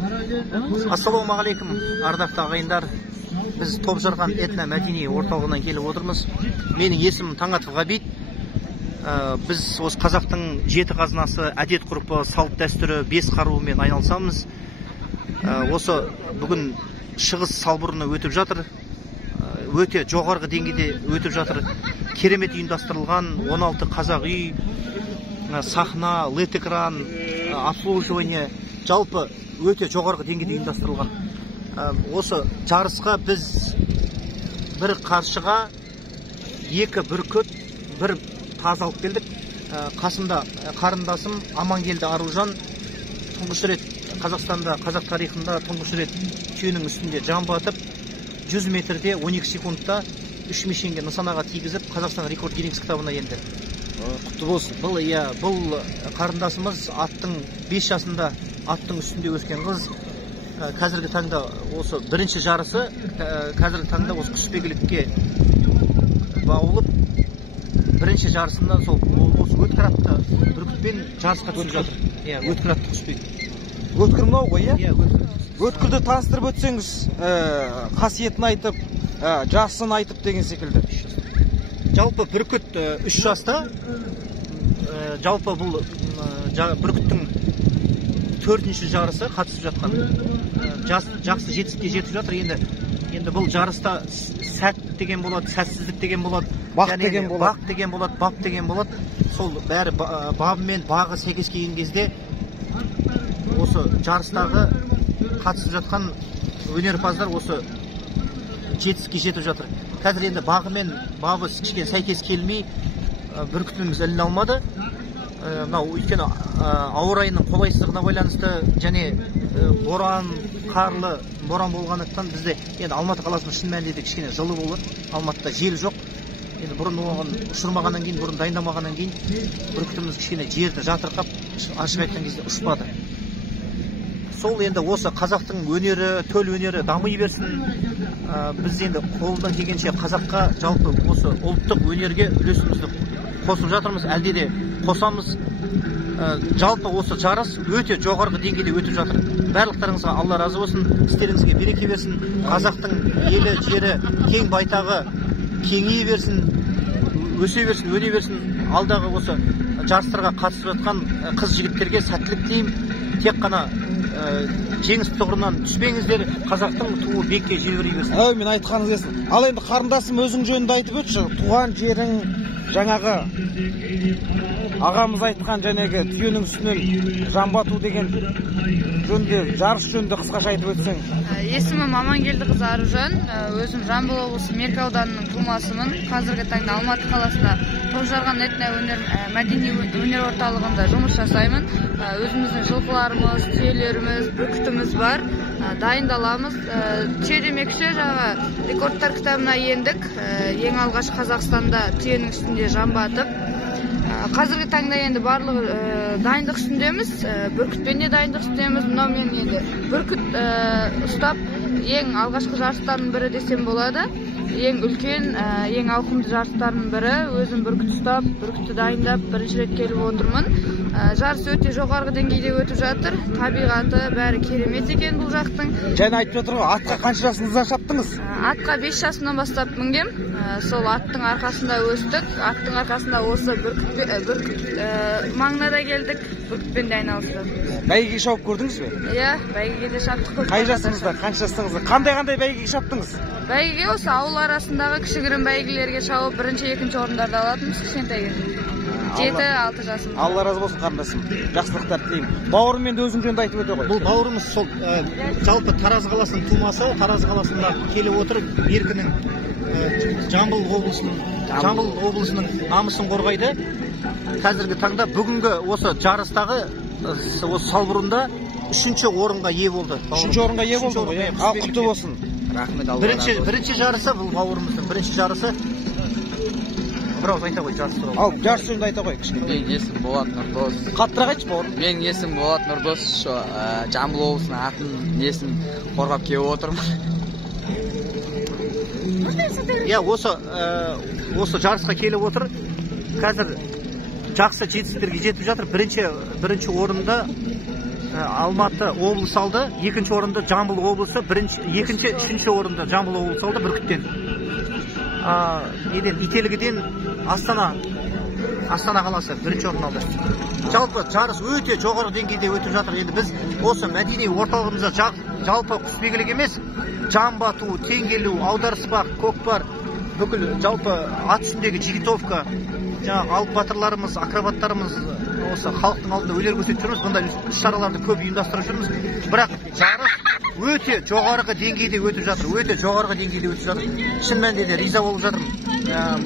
Ассалаумағалейкум, ардақты ағайындар. Біз Топжарған этно-мәдени орталығынан келіп отырмыз. Менің есімім Таңатов Ғабит. Біз осы қазақтың жеті қазынасы, әдет ғұрпы, салт дәстүрі, бес қаруымен айналысамыз. Осы бүгін шығыс салбұрыны өтіп жатыр. Өте жоғарғы деңгейде өтіп жатыр. Керемет ұйымдастырылған 16 қазақ үй, сахна, лед-экран, обслуживание, жалпы өте жоғарғы деңгейде ұйымдастырылған. Осы жарысқа біз бір қаршыға, екі бүркіт, бір таз алып келдік. Қасымда қарындасым Амангелді Аружан тұңғыш рет Қазақстанда, қазақ тарихында тұңғыш рет түйенің үстінде жан батып, 100 метрде 12 секундта 3 мишенге нысанаға тигізіп, Қазақстан рекорд Гиннес кітабына енді. Құтты болсын. Бұл қарындасымыз аттың 5 жасында аттың үстінде өскен қыз. Қазіргі таңда осы бірінші жарысы, қазіргі таңда осы құсбегілікке баулып, бірінші жарысында сол өткір атты бүркітпен жарысқа түсіп жатыр. Өткір атты құсбегі. Өткір мынау ғой, иә? Өткірді таныстырып өтсеңіз, қасиетін айтып, жасын айтып деген секілді. Жалпы бүркіт 3 жаста, жалпы бұл бүркіттің 4-ші жарысы қатысып жатқан. Жақсы жетістікке жетіп жатыр. Енді бұл жарыста сәт деген болады, сәтсіздік деген болады, бақ деген болады, бап деген болады. Сол бәрі бабы мен бағы сәйкес келген кезде осы жарыстағы қатысып жатқан өнерпаздар осы жетістікке жетіп жатыр. Қазір енді бағы мен бабы кішкене сәйкес келмей бүркітіміз іліне алмады. Өйткені ауа райының қолайсыздығына байланысты және боран, қарлы боран болғандықтан бізде енді Алматы қаласының шын мәнінде кішкене жылы болады. Алматыда жел жоқ. Енді бұрын оған ұшырмағаннан кейін, бұрын дайындамағаннан кейін бүркітіміз кішкене жерді жатырқап, ашық айтқан кезде ұшпады. Сол енді осы қазақтың өнері, төл өнері дамый берсін. Біз енді қолдан келгенше қазаққа жалпы осы ұлттық өнерге үлесімізді қосып жатырмыз, әлде де қосамыз. Жалпы осы жарыс өте жоғарғы деңгейде өтіп жатыр. Барлықтарыңызға Алла разы болсын, істеріңізге береке берсін. Қазақтың елі, жері, кең байтағы кеңейе берсін, өсе берсін, өне берсін. Алдағы осы жарыстарға қатысып жатқан қыз-жігіттерге сәттілік тілеймін. Тек қана жеңіс тұғырынан түспеңіздер, қазақтың туы бекке желбірей берсін. Мен айтқаныңыз келсін. Ал енді қарындасым өзің жөнінде айтып өтші. Туған жерің, жаңағы ағамыз айтқан жәнегі түйенің үстінен жан бату деген жөнде, жарыс жөнінде қысқаша айтып өтсең. Есімім Амангелді қызы Аружан. Өзім Жамбыл облысы Меркі ауданының тумасымын. Қазіргі таңда Алматы қаласында Топжарған этно-мәдени өнер орталығында жұмыс жасаймын. Өзіміздің жылқыларымыз, түйелеріміз, бүркітіміз бар. Дайындаламыз. Демекші жаңа рекордтар кітабына ендік. Ең алғаш Қазақстанда түйенің үстінде жан батып. Қазіргі таңда енді барлығы дайындық үстіндеміз, бүркітпен де дайындық үстіндеміз. Мынау мен енді бүркіт ұстап ең алғашқы жарыстардың бірі десем болады. Ең үлкен, ең ауқымды жарыстардың бірі. Өзім бүркіт ұстап, бүркітті дайындап, бірінші рет келіп отырмын. Жарыс өте жоғарғы деңгейде өтіп жатыр. Табиғаты бәрі керемет екен бұл жақтың. Және айтып жатыр ғой, атқа қанша жасыңызда шаптыңыз? Атқа 5 жасымнан бастап мінгем. Сол аттың арқасында өстік. Аттың арқасында осы бүркіт маңына да келдік. Бүркітпен де айналыстық. Бәйгеге шауып көрдіңіз бе? Иә, бәйгеге де шаптық. Қай жасыңызда, қанша жасыңызда? Қандай бәйгеге шаптыңыз? Бәйгеге осы ауыл арасындағы кішігірім бәйгелерге шауып, бірінші, екінші орындарды алатынбыз кішкентай кезде. 7-6 жасым. Алла разы болсын қарындасым. Жақсылықтар тілеймін. Бауырым енді өзің жөнінде айтып өте ғой. Бұл бауырымыз сол жалпы Тараз қаласының тумасы, Тараз қаласында келіп отыр, Меркінің Жамбыл облысының намысын қорғайды. Қазіргі таңда бүгінгі осы жарыстағы осы салбұрында 3-ші орынға ие болды. 3-ші орынға ие болды ғой. Құтты болсын. Рахмет, Алла разы болсын. Бірінші жарысы бұл бауырымыздың бірінші жарысы. Бірауыз айта қой жарыс туралы. Ал жарыс жөнінде айта қой кішкене. Менің есімім Болат Нұрдос. Қаттырақ айтшы бауырым. Менің есімім Болат Нұрдос. Жамбыл облысының атын несін қорғап келіп отырмын. Осы жарысқа келіп отыр. Қазір жақсы жетістіктерге жетіп жатыр. Бірінші орында Алматы облысы алды, екінші орынды Жамбыл облысы, үшінші орынды Жамбыл облысы алды Бүркіттен. Ителгіден Астана қаласы бірінші орын алды. Жалпы жарыс өте жоғары деңгейде өтіп жатыр. Енді біз осы мәдени орталығымызда жалпы құсбегілік емес, жамбы ату, теңгелу, аударыспақ, көкпар, бүкіл жалпы ат үстіндегі жигитовка, жаңағы алып батырларымыз, акробаттарымыз осы халықтың алдында өнер көрсетіп жүрміз. Бұндай іс-шараларды көп ұйымдастырып жүрміз. Бірақ жарыс өте жоғарғы деңгейде өтіп жатыр. Шын мәнінде де риза болып жатырмын.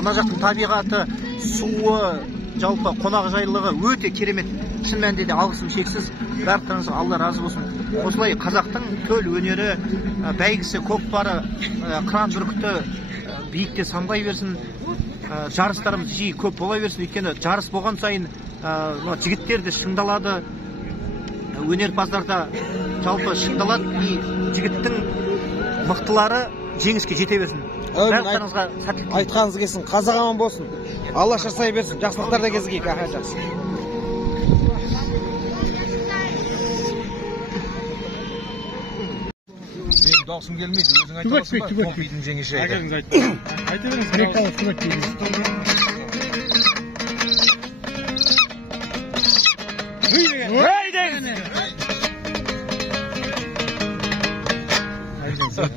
Мына жақтың табиғаты, суы, жалпы қонақжайлылығы өте керемет. Шын мәнінде де алғысым шексіз. Барлықтарыңызға Алла разы болсын. Осылай қазақтың төл өнері, бәйгісі, көкпары, қыран бүркіті биікте самғай берсін. Жарыстарымыз жиі көп бола берсін. Өйткені жарыс болған сайын жігіттер де шыңдалады, өнерпаздар да жалпы шыңдалады. Жігіттің мықтылары жеңіске жете берсін. Барлықтарыңызға сәттілік. Айтқаныңыз келсін, қазақ аман болсын. Алла жасай берсін. Жақсылықтарда кезігейік. Жақсы. Benim dağısım gelmeydi. Özün aytalasın mı? Kompiydim cengi şeyde. Aytırınız.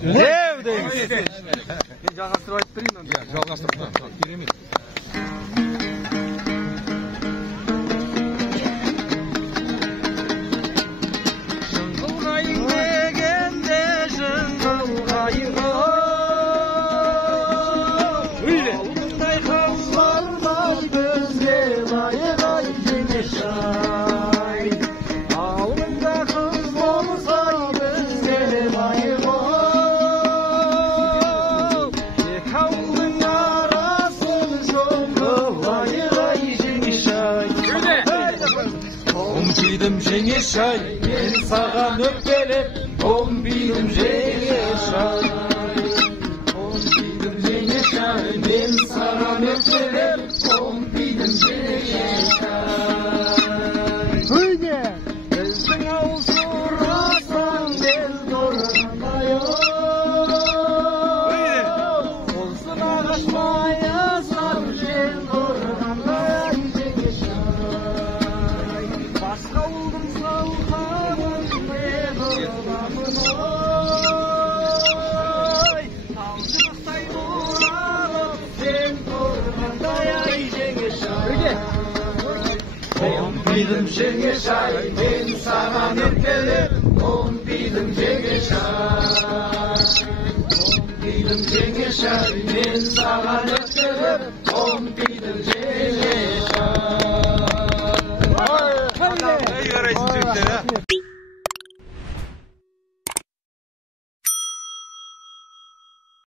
Dev deymiz. Ben жалғастырып айтып берейін. Иә, жалғастырып. Керемет. Жеңешай, мен саған өкпелеп, томбидым жеңешай. Томбидым жеңешай, мен саған өкпелеп, томбидым жеңешай. Үйде! Біздің ауыл сұрасаң, мен тұрғандай Олсын ағаш майасам, мен тұрғандай жеңешай. Басқа ұлдың салқамын мен ұламын Талшықтай бұралып сен тұрғандай ай жеңешай. Томпидым жеңешай, мен саған өкпелеп, томпидым жеңешай. Томпидым жеңешай, мен саған өкпелеп, томпидым жеңешай.